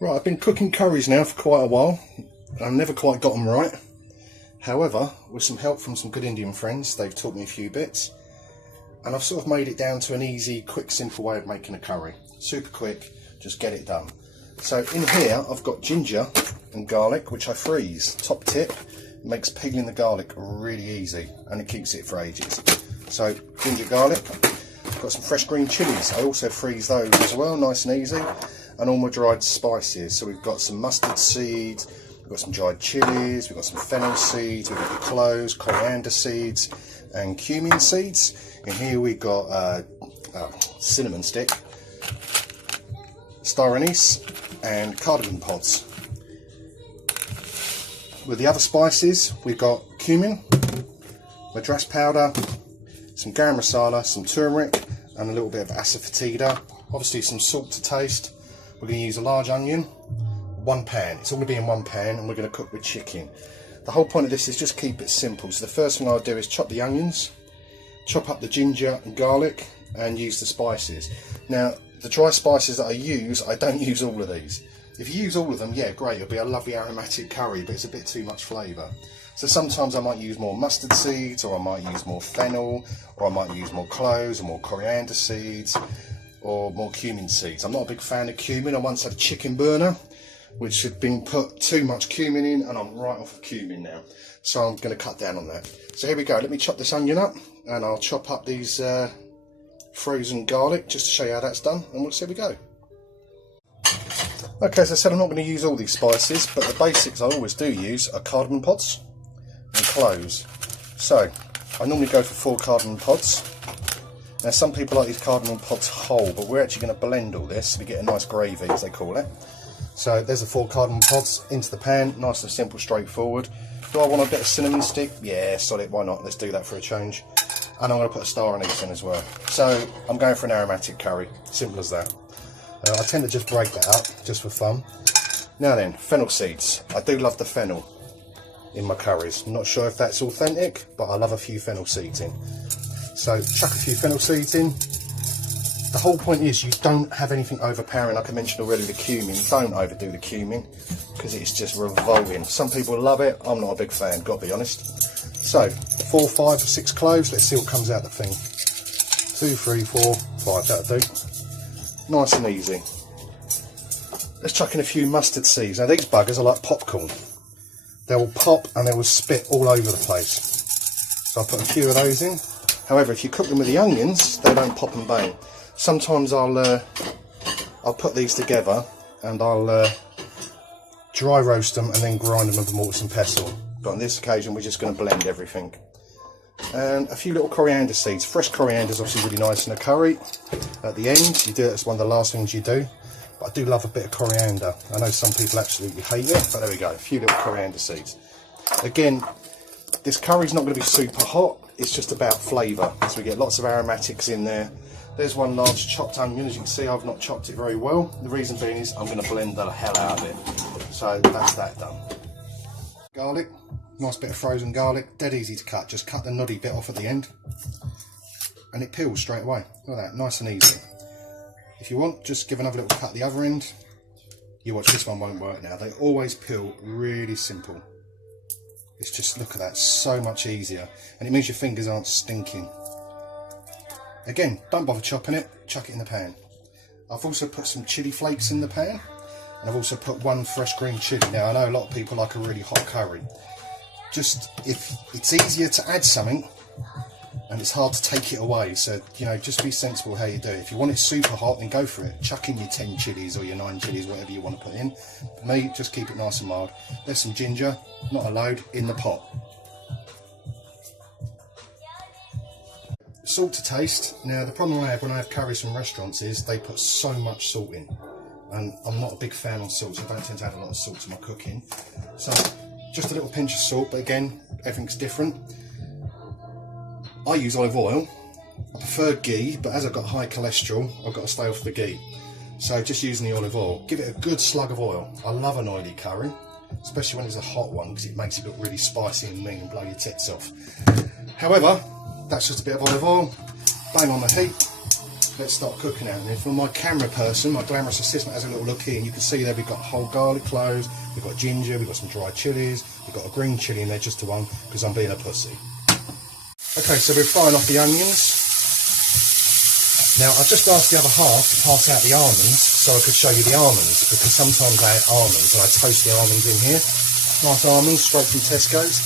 Right, I've been cooking curries now for quite a while. I've never quite got them right. However, with some help from some good Indian friends, they've taught me a few bits. And I've sort of made it down to an easy, quick, simple way of making a curry. Super quick, just get it done. So in here, I've got ginger and garlic, which I freeze. Top tip, makes peeling the garlic really easy and it keeps it for ages. So ginger, garlic. I've got some fresh green chilies. I also freeze those as well, nice and easy. And all my dried spices. So we've got some mustard seeds, we've got some dried chilies, we've got some fennel seeds, we've got the cloves, coriander seeds and cumin seeds. In here we've got cinnamon stick, star anise and cardamom pods. With the other spices we've got cumin, madras powder, some garam masala, some turmeric and a little bit of asafoetida. Obviously some salt to taste. We're going to use a large onion, one pan. It's all going to be in one pan and we're going to cook with chicken. The whole point of this is just keep it simple. So the first thing I'll do is chop the onions, chop up the ginger and garlic and use the spices. Now the dry spices that I use, I don't use all of these. If you use all of them, yeah, great, it'll be a lovely aromatic curry, but it's a bit too much flavour. So sometimes I might use more mustard seeds, or I might use more fennel, or I might use more cloves or more coriander seeds, or more cumin seeds. I'm not a big fan of cumin. I once had a chicken burner which had been put too much cumin in and I'm right off of cumin now, so I'm going to cut down on that. So here we go, let me chop this onion up and I'll chop up these frozen garlic just to show you how that's done, and we'll see how we go. Okay, as I said, I'm not going to use all these spices, but the basics I always do use are cardamom pods and cloves. So I normally go for 4 cardamom pods. Now some people like these cardamom pods whole, but we're actually going to blend all this so we get a nice gravy, as they call it. So there's the 4 cardamom pods into the pan, nice and simple, straightforward. Do I want a bit of cinnamon stick? Yeah, solid, why not? Let's do that for a change. And I'm going to put a star anise in as well. So I'm going for an aromatic curry, simple as that. I tend to just break that up, just for fun. Now then, fennel seeds. I do love the fennel in my curries. I'm not sure if that's authentic, but I love a few fennel seeds in. So chuck a few fennel seeds in. The whole point is you don't have anything overpowering. Like I mentioned already, the cumin. Don't overdo the cumin because it's just revolting. Some people love it. I'm not a big fan, got to be honest. So 4, 5 or 6 cloves. Let's see what comes out the thing. 2, 3, 4, 5. That'll do. Nice and easy. Let's chuck in a few mustard seeds. Now these buggers are like popcorn. They will pop and they will spit all over the place. So I'll put a few of those in. However, if you cook them with the onions, they don't pop and bang. Sometimes I'll put these together and I'll dry roast them and then grind them with the mortar and pestle. But on this occasion, we're just going to blend everything. And a few little coriander seeds. Fresh coriander is obviously really nice in a curry. At the end, you do it, it's one of the last things you do. But I do love a bit of coriander. I know some people absolutely hate it, but there we go, a few little coriander seeds. Again, this curry's not going to be super hot, it's just about flavour. So we get lots of aromatics in there. There's one large chopped onion. As you can see, I've not chopped it very well. The reason being is I'm going to blend the hell out of it. So that's that done. Garlic. Nice bit of frozen garlic, dead easy to cut. Just cut the noddy bit off at the end and it peels straight away. Look at that, nice and easy. If you want, just give another little cut at the other end. You watch, this one won't work now. They always peel really simple. It's just, look at that, so much easier. And it means your fingers aren't stinking. Again, don't bother chopping it, chuck it in the pan. I've also put some chili flakes in the pan. And I've also put 1 fresh green chili. Now I know a lot of people like a really hot curry. Just, if it's easier to add something and it's hard to take it away, so you know, just be sensible how you do it. If you want it super hot, then go for it. Chuck in your 10 chilies or your 9 chilies, whatever you want to put in. For me, just keep it nice and mild. There's some ginger, not a load, in the pot. Salt to taste. Now the problem I have when I have curries from restaurants is they put so much salt in, and I'm not a big fan on salt, so I don't tend to add a lot of salt to my cooking. So just a little pinch of salt, but again, everything's different. I use olive oil. I prefer ghee, but as I've got high cholesterol, I've got to stay off the ghee. So just using the olive oil. Give it a good slug of oil. I love an oily curry, especially when it's a hot one, because it makes it look really spicy and mean and blow your tits off. However, that's just a bit of olive oil. Bang on the heat. let's start cooking out. And for my camera person, my glamorous assistant has a little look here, and you can see there we've got whole garlic cloves, we've got ginger, we've got some dried chilies, we've got a green chilli in there, just the one, because I'm being a pussy. Okay, so we're frying off the onions. Now, I've just asked the other half to pass out the almonds so I could show you the almonds, because sometimes I add almonds and I toast the almonds in here. Nice almonds, straight from Tesco's.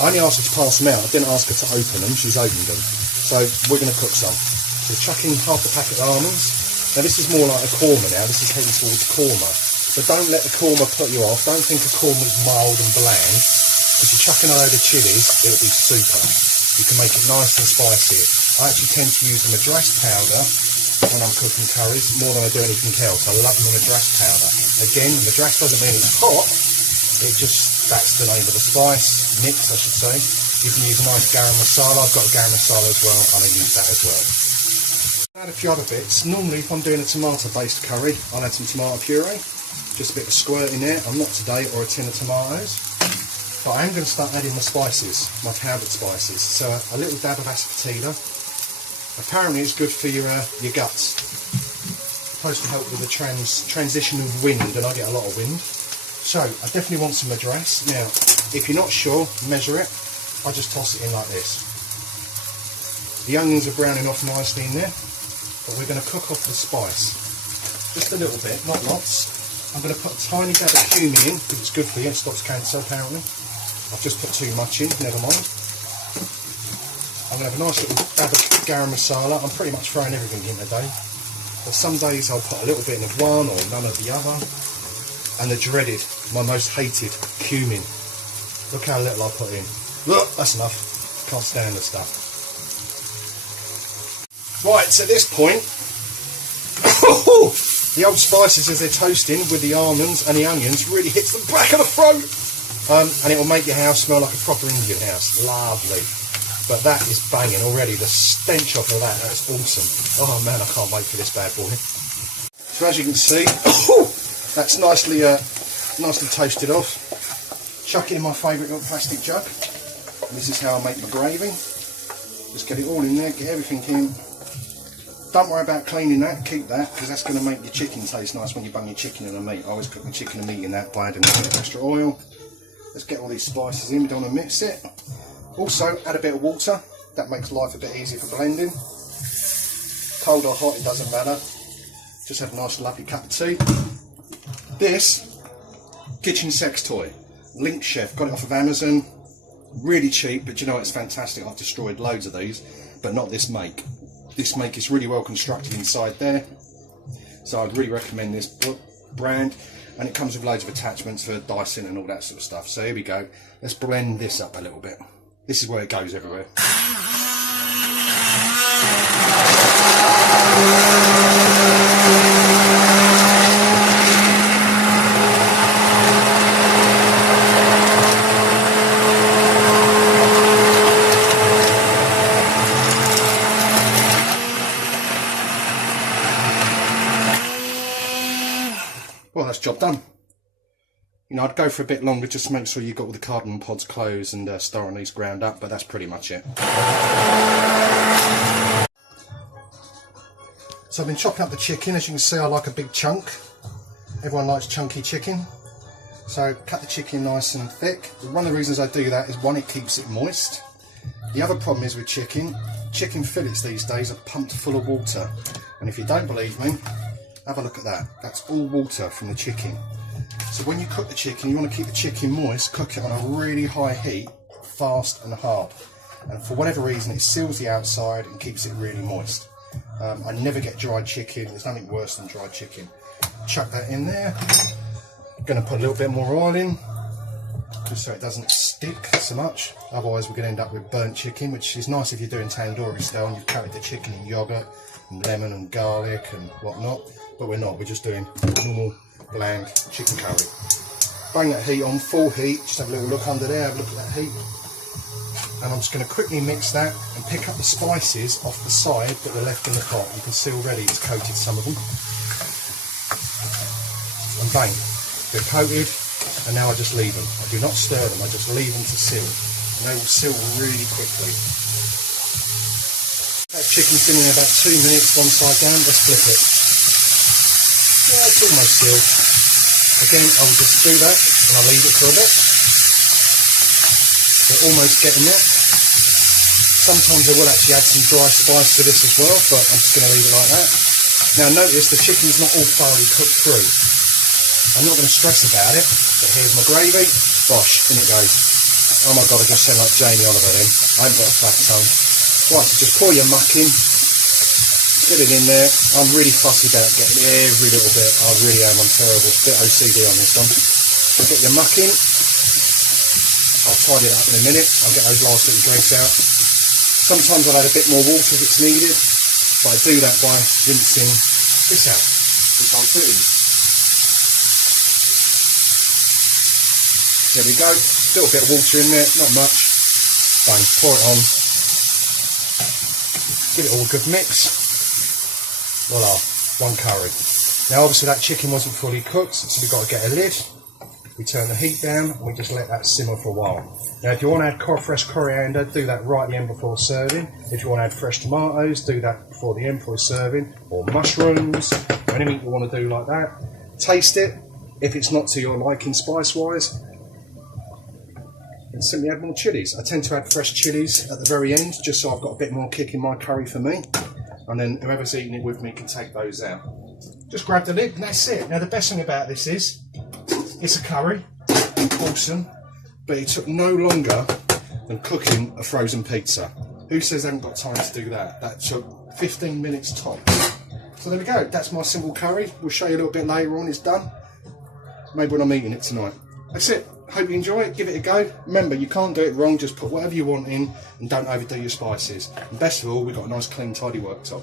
I only asked her to pass them out, I didn't ask her to open them, she's opened them. So we're going to cook some. So chuck in half a packet of almonds. Now this is more like a korma now, this is heading towards korma. But don't let the korma put you off, don't think a korma is mild and bland, because you're chucking a load of chilies, it'll be super. You can make it nice and spicy. I actually tend to use the madras powder when I'm cooking curries more than I do anything else. I love the madras powder. Again, madras doesn't mean it's hot, that's the name of the spice, mix I should say. You can use a nice garam masala, I've got a garam masala as well, and I use that as well. Add a few other bits. Normally if I'm doing a tomato based curry, I'll add some tomato puree, just a bit of squirt in there. I'm not today, or a tin of tomatoes. But I am going to start adding my spices, my powdered spices. So a little dab of asafoetida. Apparently it's good for your guts. It's supposed to help with the transition of wind, and I get a lot of wind. So I definitely want some madras. Now, if you're not sure, measure it. I just toss it in like this. The onions are browning off nicely in there, but we're going to cook off the spice. Just a little bit, not lots. I'm going to put a tiny dab of cumin in, because it's good for you, it stops cancer apparently. I've just put too much in, never mind. I'm going to have a nice little dab of garam masala. I'm pretty much throwing everything in today. But some days I'll put a little bit of one or none of the other. And the dreaded, my most hated, cumin. Look how little I put in. Look, that's enough. Can't stand the stuff. Right, so at this point, the old spices as they're toasting with the almonds and the onions really hits the back of the throat. And it will make your house smell like a proper Indian house. Lovely. But that is banging already. The stench off of that's awesome. Oh man, I can't wait for this bad boy. So as you can see, that's nicely toasted off. Chuck it in my favourite little plastic jug. And this is how I make my gravy. Just get it all in there, get everything in. Don't worry about cleaning that, keep that, because that's going to make your chicken taste nice when you bung your chicken and the meat. I always cook my chicken and meat in that by adding a bit of extra oil. Let's get all these spices in, we don't want to mix it. Also, add a bit of water, that makes life a bit easier for blending. Cold or hot, it doesn't matter. Just have a nice lovely cup of tea. This, kitchen sex toy, Link Chef, got it off of Amazon. Really cheap, but you know it's fantastic. I've destroyed loads of these, but not this make. This make is really well constructed inside there. So I'd really recommend this brand. And it comes with loads of attachments for dicing and all that sort of stuff. So here we go. Let's blend this up a little bit. This is where it goes everywhere. Well, that's job done. You know, I'd go for a bit longer just to make sure you've got all the cardamom pods closed and star anise ground up, but that's pretty much it. So I've been chopping up the chicken. As you can see, I like a big chunk. Everyone likes chunky chicken. So cut the chicken nice and thick. One of the reasons I do that is, one, it keeps it moist. The other problem is with chicken fillets these days are pumped full of water. And if you don't believe me, have a look at that. That's all water from the chicken. So when you cook the chicken, you want to keep the chicken moist, cook it on a really high heat, fast and hard. And for whatever reason, it seals the outside and keeps it really moist. I never get dried chicken. There's nothing worse than dried chicken. Chuck that in there. Going to put a little bit more oil in, just so it doesn't stick so much. Otherwise, we're going to end up with burnt chicken, which is nice if you're doing tandoori style and you've coated the chicken in yogurt and lemon and garlic and whatnot. But we're not, we're just doing normal bland chicken curry. Bang that heat on, full heat, just have a little look under there, have a look at that heat. And I'm just going to quickly mix that and pick up the spices off the side that were left in the pot. You can see already it's coated some of them. And bang, they're coated, and now I just leave them. I do not stir them, I just leave them to seal. And they will seal really quickly. That chicken's been in about 2 minutes, one side down. Let's flip it. Yeah, it's almost sealed. Again, I'll just do that and I'll leave it for a bit. We're almost getting there. Sometimes I will actually add some dry spice to this as well, but I'm just going to leave it like that. Now notice the chicken's not all thoroughly cooked through. I'm not going to stress about it, but here's my gravy. Bosh, in it goes. Oh my god, I just sound like Jamie Oliver then. I haven't got a flat tongue. Right, so just pour your muck in. Get it in there. I'm really fussy about getting every little bit. I really am. I'm terrible. A bit OCD on this one. So get your muck in. I'll tidy it up in a minute. I'll get those last little dregs out. Sometimes I'll add a bit more water if it's needed, but I do that by rinsing this out, which I'll do. There we go. A little bit of water in there, not much. Bang, pour it on. Give it all a good mix. Voila, one curry. Now obviously that chicken wasn't fully cooked, so we've got to get a lid. We turn the heat down and we just let that simmer for a while. Now if you want to add fresh coriander, do that right at the end before serving. If you want to add fresh tomatoes, do that before the end before serving. Or mushrooms, or anything you want to do like that. Taste it. If it's not to your liking spice-wise, then simply add more chilies. I tend to add fresh chilies at the very end, just so I've got a bit more kick in my curry for me. And then whoever's eating it with me can take those out. Just grab the lid and that's it. Now the best thing about this is, it's a curry, awesome, but it took no longer than cooking a frozen pizza. Who says they haven't got time to do that? That took 15 minutes tops. So there we go, that's my simple curry. We'll show you a little bit later on, it's done. Maybe when I'm eating it tonight. That's it, hope you enjoy it, give it a go. Remember, you can't do it wrong, just put whatever you want in and don't overdo your spices. And best of all, we've got a nice clean tidy worktop.